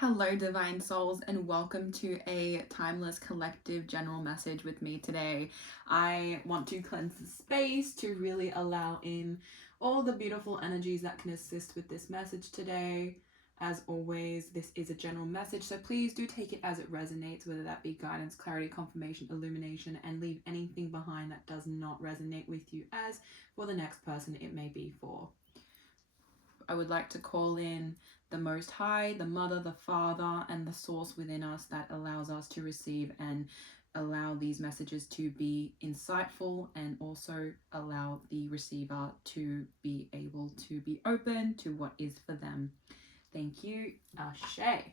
Hello, divine souls, and welcome to a timeless collective general message with me today. I want to cleanse the space to really allow in all the beautiful energies that can assist with this message today. As always, this is a general message, so please do take it as it resonates, whether that be guidance, clarity, confirmation, illumination, and leave anything behind that does not resonate with you, as for the next person it may be for. I would like to call in the Most High, the Mother, the Father, and the source within us that allows us to receive and allow these messages to be insightful, and also allow the receiver to be able to be open to what is for them. Thank you, Ashe.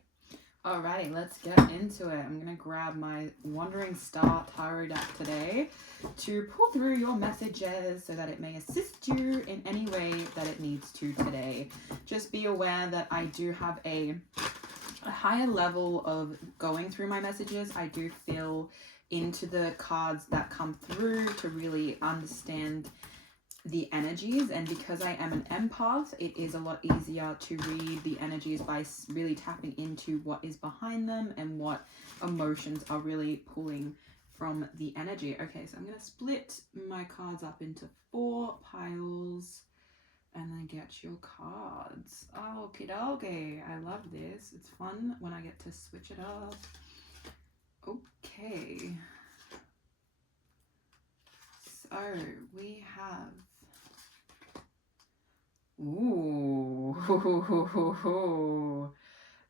Alrighty, let's get into it. I'm going to grab my Wandering Star Tarot deck today to pull through your messages so that it may assist you in any way that it needs to today. Just be aware that I do have a higher level of going through my messages. I do feel into the cards that come through to really understand the energies, and because I am an empath, it is a lot easier to read the energies by really tapping into what is behind them and what emotions are really pulling from the energy. Okay, so I'm going to split my cards up into 4 piles and then get your cards. Okie dokie, I love this. It's fun when I get to switch it up. Okay, so we have ooh,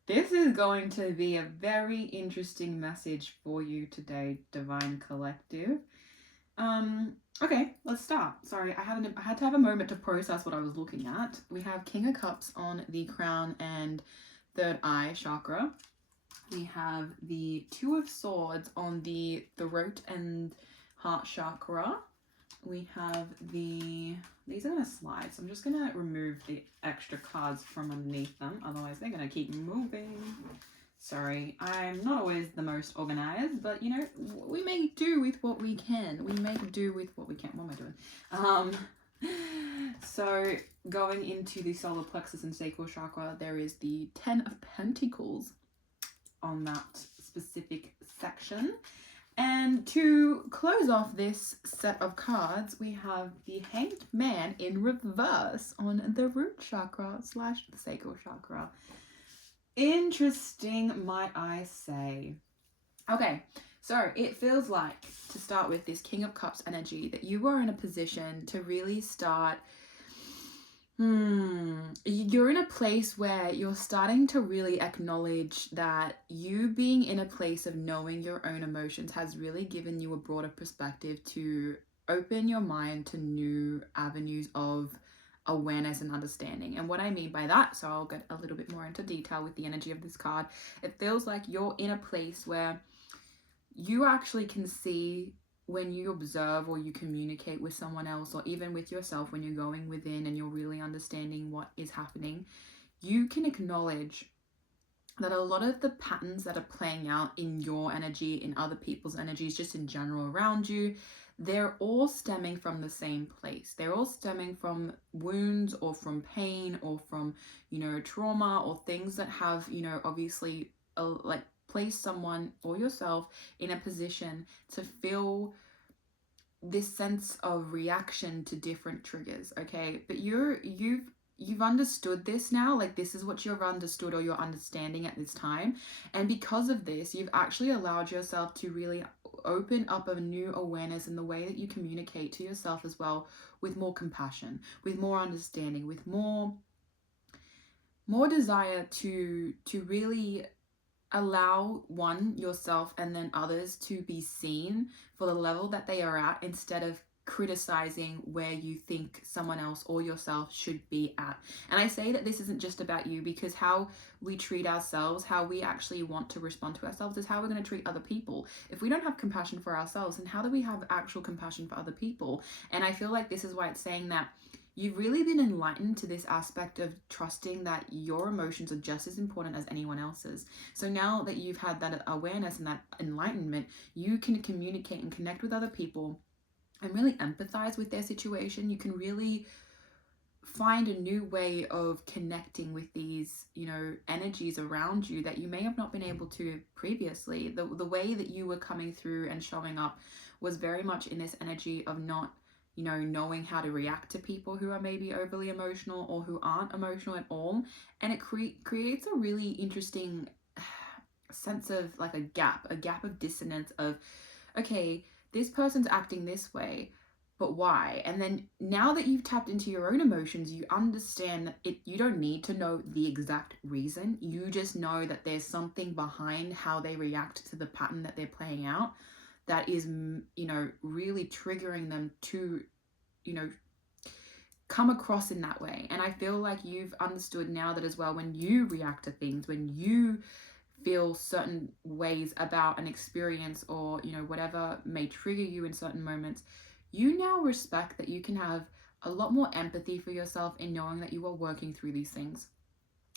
this is going to be a very interesting message for you today, Divine Collective. Okay, let's start. Sorry, I had to have a moment to process what I was looking at. We have King of Cups on the crown and third eye chakra. We have the Two of Swords on the throat and heart chakra. We have these are going to slide, so I'm just going to remove the extra cards from underneath them, otherwise they're going to keep moving. Sorry, I'm not always the most organized, but you know, we make do with what we can. We make do with what we can. What am I doing? So going into the solar plexus and sacral chakra, there is the 10 of Pentacles on that specific section. And to close off this set of cards, we have the Hanged Man in reverse on the root chakra / the sacral chakra. Interesting, might I say. Okay, so it feels like, to start with this King of Cups energy, that you are in a position to really start you're in a place where you're starting to really acknowledge that you being in a place of knowing your own emotions has really given you a broader perspective to open your mind to new avenues of awareness and understanding. And what I mean by that, so I'll get a little bit more into detail with the energy of this card, it feels like you're in a place where you actually can see, when you observe or you communicate with someone else, or even with yourself, when you're going within and you're really understanding what is happening, you can acknowledge that a lot of the patterns that are playing out in your energy, in other people's energies, just in general around you, they're all stemming from the same place. They're all stemming from wounds or from pain or from, trauma, or things that have, obviously place someone or yourself in a position to feel this sense of reaction to different triggers. Okay, but you've understood this now. Like, this is what you've understood or you're understanding at this time, and because of this, you've actually allowed yourself to really open up a new awareness in the way that you communicate to yourself as well, with more compassion, with more understanding, with more desire to really allow yourself and then others to be seen for the level that they are at, instead of criticizing where you think someone else or yourself should be at. And I say that this isn't just about you, because how we treat ourselves, how we actually want to respond to ourselves, is how we're going to treat other people. If we don't have compassion for ourselves, then how do we have actual compassion for other people? And I feel like this is why it's saying that you've really been enlightened to this aspect of trusting that your emotions are just as important as anyone else's. So now that you've had that awareness and that enlightenment, you can communicate and connect with other people and really empathize with their situation. You can really find a new way of connecting with these, energies around you that you may have not been able to previously. The way that you were coming through and showing up was very much in this energy of not, knowing how to react to people who are maybe overly emotional or who aren't emotional at all. And it creates a really interesting sense of like a gap of dissonance of, okay, this person's acting this way, but why? And then now that you've tapped into your own emotions, you understand that you don't need to know the exact reason. You just know that there's something behind how they react to the pattern that they're playing out that is, really triggering them to, come across in that way. And I feel like you've understood now that as well, when you react to things, when you feel certain ways about an experience or, whatever may trigger you in certain moments, you now respect that you can have a lot more empathy for yourself in knowing that you are working through these things.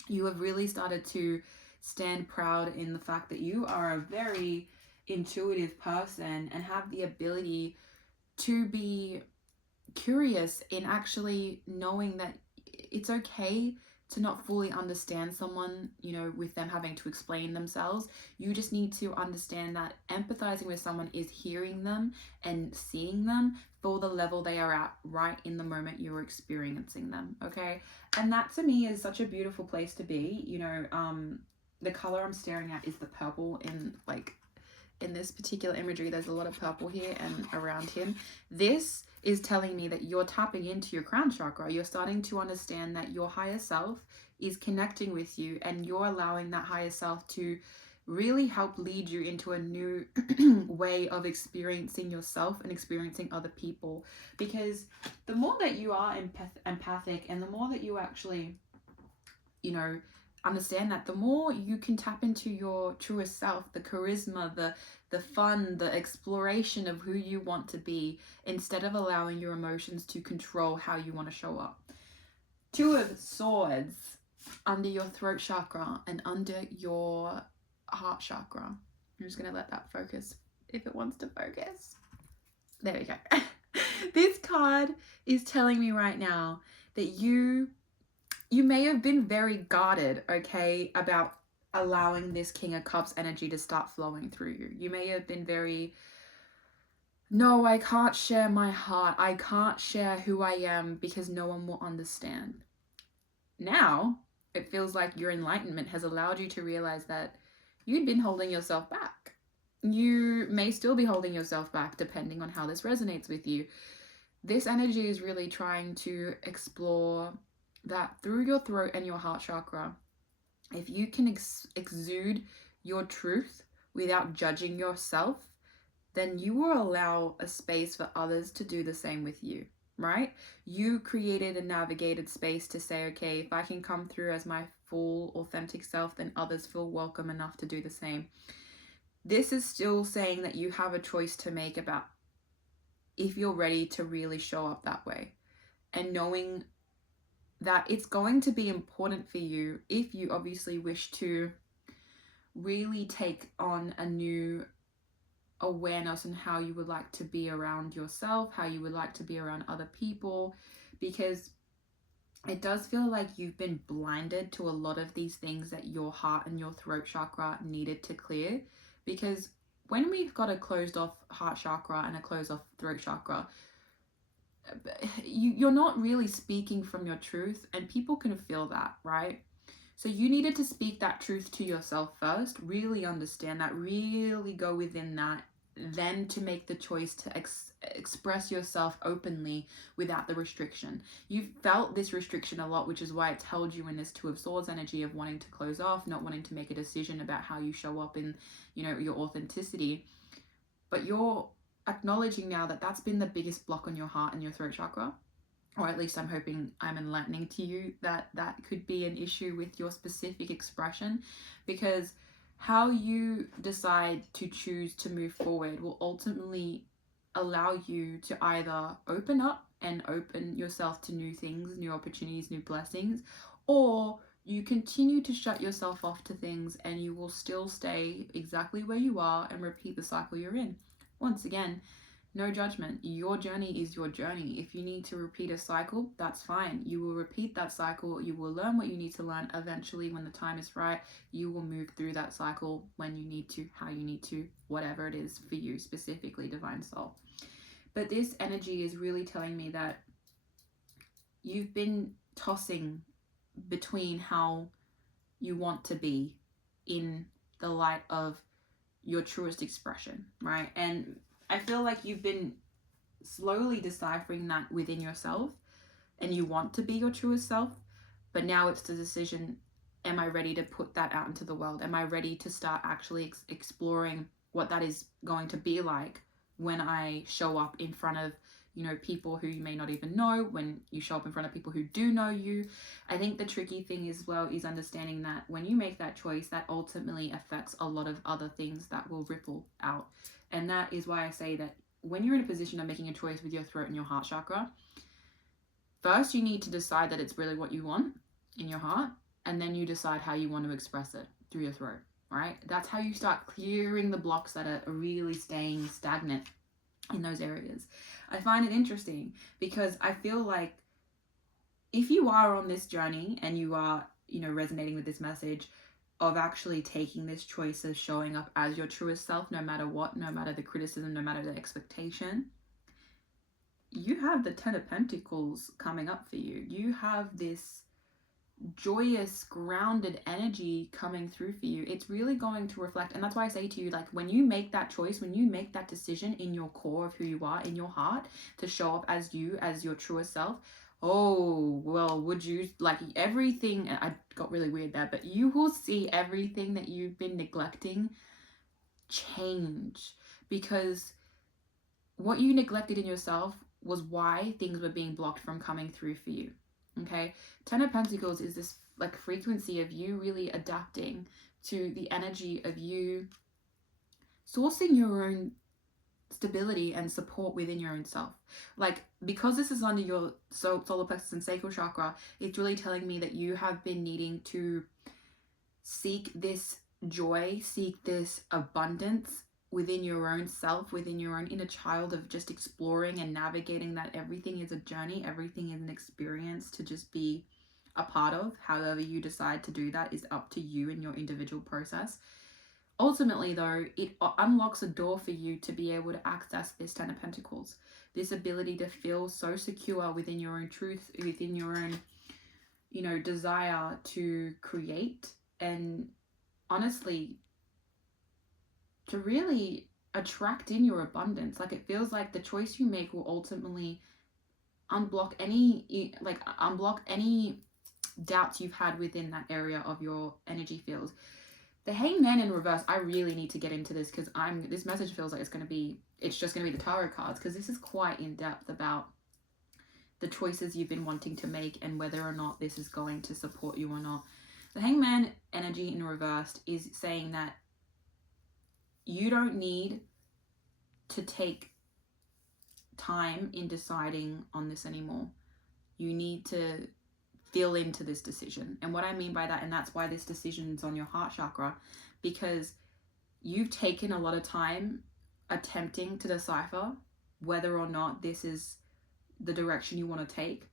You have really started to stand proud in the fact that you are a very intuitive person and have the ability to be curious in actually knowing that it's okay to not fully understand someone, with them having to explain themselves. You just need to understand that empathizing with someone is hearing them and seeing them for the level they are at right in the moment you're experiencing them, okay? And that to me is such a beautiful place to be. The color I'm staring at is the purple in this particular imagery. There's a lot of purple here and around him. This is telling me that you're tapping into your crown chakra. You're starting to understand that your higher self is connecting with you, and you're allowing that higher self to really help lead you into a new way of experiencing yourself and experiencing other people. Because the more that you are empathic and the more that you actually, understand that, the more you can tap into your truest self, the charisma, the fun, the exploration of who you want to be, instead of allowing your emotions to control how you want to show up. Two of Swords under your throat chakra and under your heart chakra. I'm just going to let that focus if it wants to focus. There we go. This card is telling me right now that you may have been very guarded, okay, about allowing this King of Cups energy to start flowing through you. You may have been very, no, I can't share my heart. I can't share who I am because no one will understand. Now, it feels like your enlightenment has allowed you to realize that you'd been holding yourself back. You may still be holding yourself back depending on how this resonates with you. This energy is really trying to explore that through your throat and your heart chakra. If you can exude your truth without judging yourself, then you will allow a space for others to do the same with you, right? You created and navigated space to say, okay, if I can come through as my full authentic self, then others feel welcome enough to do the same. This is still saying that you have a choice to make about if you're ready to really show up that way, and knowing that it's going to be important for you if you obviously wish to really take on a new awareness on how you would like to be around yourself, how you would like to be around other people, because it does feel like you've been blinded to a lot of these things that your heart and your throat chakra needed to clear. Because when we've got a closed off heart chakra and a closed off throat chakra, you're not really speaking from your truth, and people can feel that, right? So you needed to speak that truth to yourself first, really understand that, really go within that, then to make the choice to express yourself openly without the restriction. You've felt this restriction a lot, which is why it's held you in this Two of Swords energy of wanting to close off, not wanting to make a decision about how you show up in, your authenticity. But you're acknowledging now that that's been the biggest block on your heart and your throat chakra, or at least I'm hoping I'm enlightening to you that could be an issue with your specific expression, because how you decide to choose to move forward will ultimately allow you to either open up and open yourself to new things, new opportunities, new blessings, or you continue to shut yourself off to things and you will still stay exactly where you are and repeat the cycle you're in. Once again, No judgment. Your journey is your journey. If you need to repeat a cycle, that's fine. You will repeat that cycle. You will learn what you need to learn. Eventually, when the time is right, you will move through that cycle when you need to, how you need to, whatever it is for you, specifically, Divine Soul. But this energy is really telling me that you've been tossing between how you want to be in the light of your truest expression, right? And I feel like you've been slowly deciphering that within yourself, and you want to be your truest self, but now it's the decision, am I ready to put that out into the world? Am I ready to start actually exploring what that is going to be like when I show up in front of, you know, people who you may not even know, when you show up in front of people who do know you? I think the tricky thing as well is understanding that when you make that choice, that ultimately affects a lot of other things that will ripple out. And that is why I say that when you're in a position of making a choice with your throat and your heart chakra, first you need to decide that it's really what you want in your heart, and then you decide how you want to express it through your throat, right? That's how you start clearing the blocks that are really staying stagnant in those areas. I find it interesting because I feel like if you are on this journey and you are, you know, resonating with this message of actually taking this choice of showing up as your truest self, no matter what, no matter the criticism, no matter the expectation, you have the 10 of Pentacles coming up for you. You have this joyous, grounded energy coming through for you. It's really going to reflect, and that's why I say to you, like, when you make that choice, when you make that decision in your core of who you are, in your heart, to show up as you, as your truest self, oh, well, would you, like, everything, I got really weird there, but you will see everything that you've been neglecting change, because what you neglected in yourself was why things were being blocked from coming through for you. Okay, 10 of Pentacles is this like frequency of you really adapting to the energy of you sourcing your own stability and support within your own self. Like, because this is under your solar plexus and sacral chakra, it's really telling me that you have been needing to seek this joy, seek this abundance within your own self, within your own inner child, of just exploring and navigating that everything is a journey, everything is an experience to just be a part of. However you decide to do that is up to you in your individual process. Ultimately, though, it unlocks a door for you to be able to access this 10 of Pentacles, this ability to feel so secure within your own truth, within your own, you know, desire to create, and honestly, to really attract in your abundance. Like, it feels like the choice you make will ultimately unblock any doubts you've had within that area of your energy field. The Hangman in reverse, I really need to get into this because this message feels like it's just going to be the tarot cards, because this is quite in depth about the choices you've been wanting to make and whether or not this is going to support you or not. The Hangman energy in reverse is saying that you don't need to take time in deciding on this anymore. You need to feel into this decision. And what I mean by that, and that's why this decision is on your heart chakra, because you've taken a lot of time attempting to decipher whether or not this is the direction you want to take.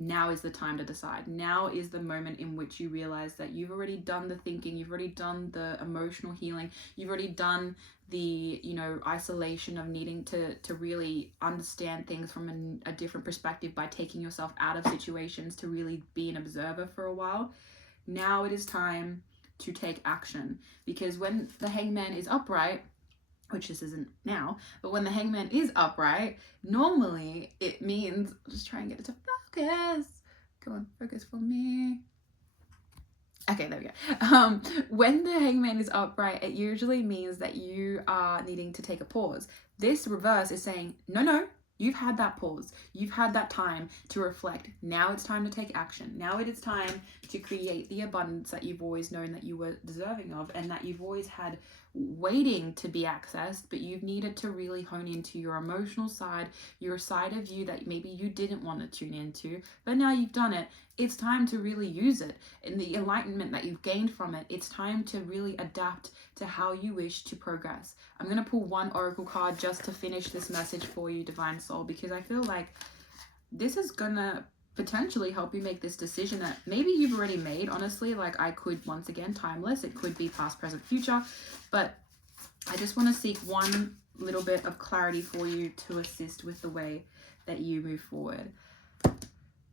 Now is the time to decide. Now is the moment in which you realize that you've already done the thinking, you've already done the emotional healing, you've already done the, you know, isolation of needing to really understand things from a different perspective by taking yourself out of situations to really be an observer for a while. Now it is time to take action, because when the Hangman is upright, which this isn't now, but when the Hangman is upright, normally it means, just try and get it to focus. Come on, focus for me. Okay, there we go. When the Hangman is upright, it usually means that you are needing to take a pause. This reverse is saying, no, you've had that pause. You've had that time to reflect. Now it's time to take action. Now it is time to create the abundance that you've always known that you were deserving of, and that you've always had waiting to be accessed, but you've needed to really hone into your emotional side, your side of you that maybe you didn't want to tune into, but now you've done it. it's time to really use it. In the enlightenment that you've gained from it, it's time to really adapt to how you wish to progress. I'm going to pull one oracle card just to finish this message for you, Divine Soul, because I feel like this is going to potentially help you make this decision that maybe you've already made. Honestly, like, I could, once again, timeless, it could be past, present, future, but I just want to seek one little bit of clarity for you to assist with the way that you move forward.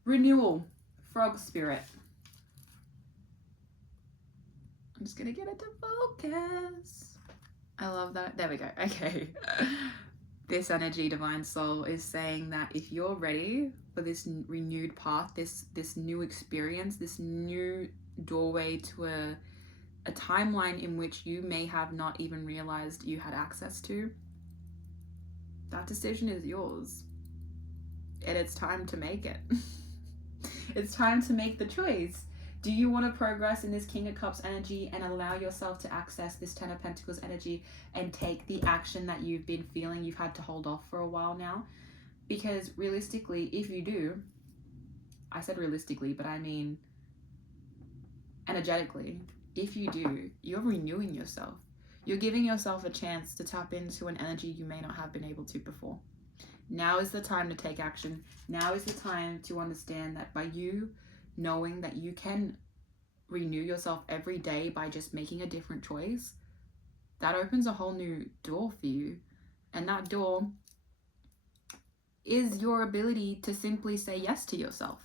Renewal, frog spirit. I'm just gonna get it to focus. I love that. There we go. Okay. This energy, Divine Soul, is saying that if you're ready for this renewed path, this new experience, this new doorway to a timeline in which you may have not even realized you had access to, that decision is yours. And it's time to make it. It's time to make the choice. Do you want to progress in this King of Cups energy and allow yourself to access this Ten of Pentacles energy and take the action that you've been feeling you've had to hold off for a while now? Because realistically, if you do, I said realistically, but I mean energetically, if you do, you're renewing yourself. You're giving yourself a chance to tap into an energy you may not have been able to before. Now is the time to take action. Now is the time to understand that by you knowing that you can renew yourself every day by just making a different choice, that opens a whole new door for you. And that door is your ability to simply say yes to yourself.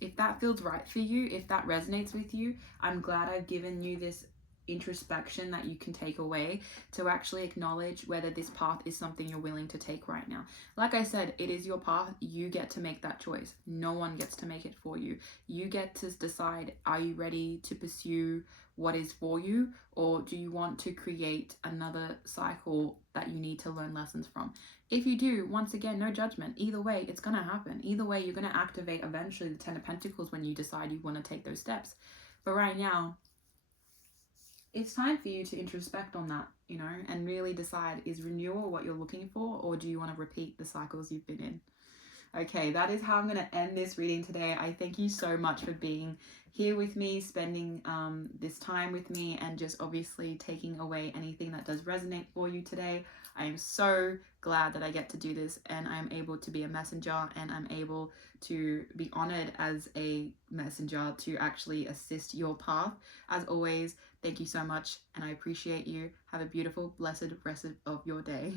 If that feels right for you, if that resonates with you, I'm glad I've given you this introspection that you can take away to actually acknowledge whether this path is something you're willing to take right now. Like I said, it is your path. You get to make that choice. No one gets to make it for you. You get to decide, are you ready to pursue what is for you, or do you want to create another cycle that you need to learn lessons from? If you do, once again, no judgment. Either way, it's going to happen. Either way, you're going to activate eventually the Ten of Pentacles when you decide you want to take those steps. But right now, it's time for you to introspect on that, and really decide, is renewal what you're looking for, or do you want to repeat the cycles you've been in? Okay, that is how I'm going to end this reading today. I thank you so much for being here with me, spending this time with me, and just obviously taking away anything that does resonate for you today. I am so glad that I get to do this, and I'm able to be a messenger, and I'm able to be honored as a messenger to actually assist your path. As always, thank you so much, and I appreciate you. Have a beautiful, blessed rest of your day.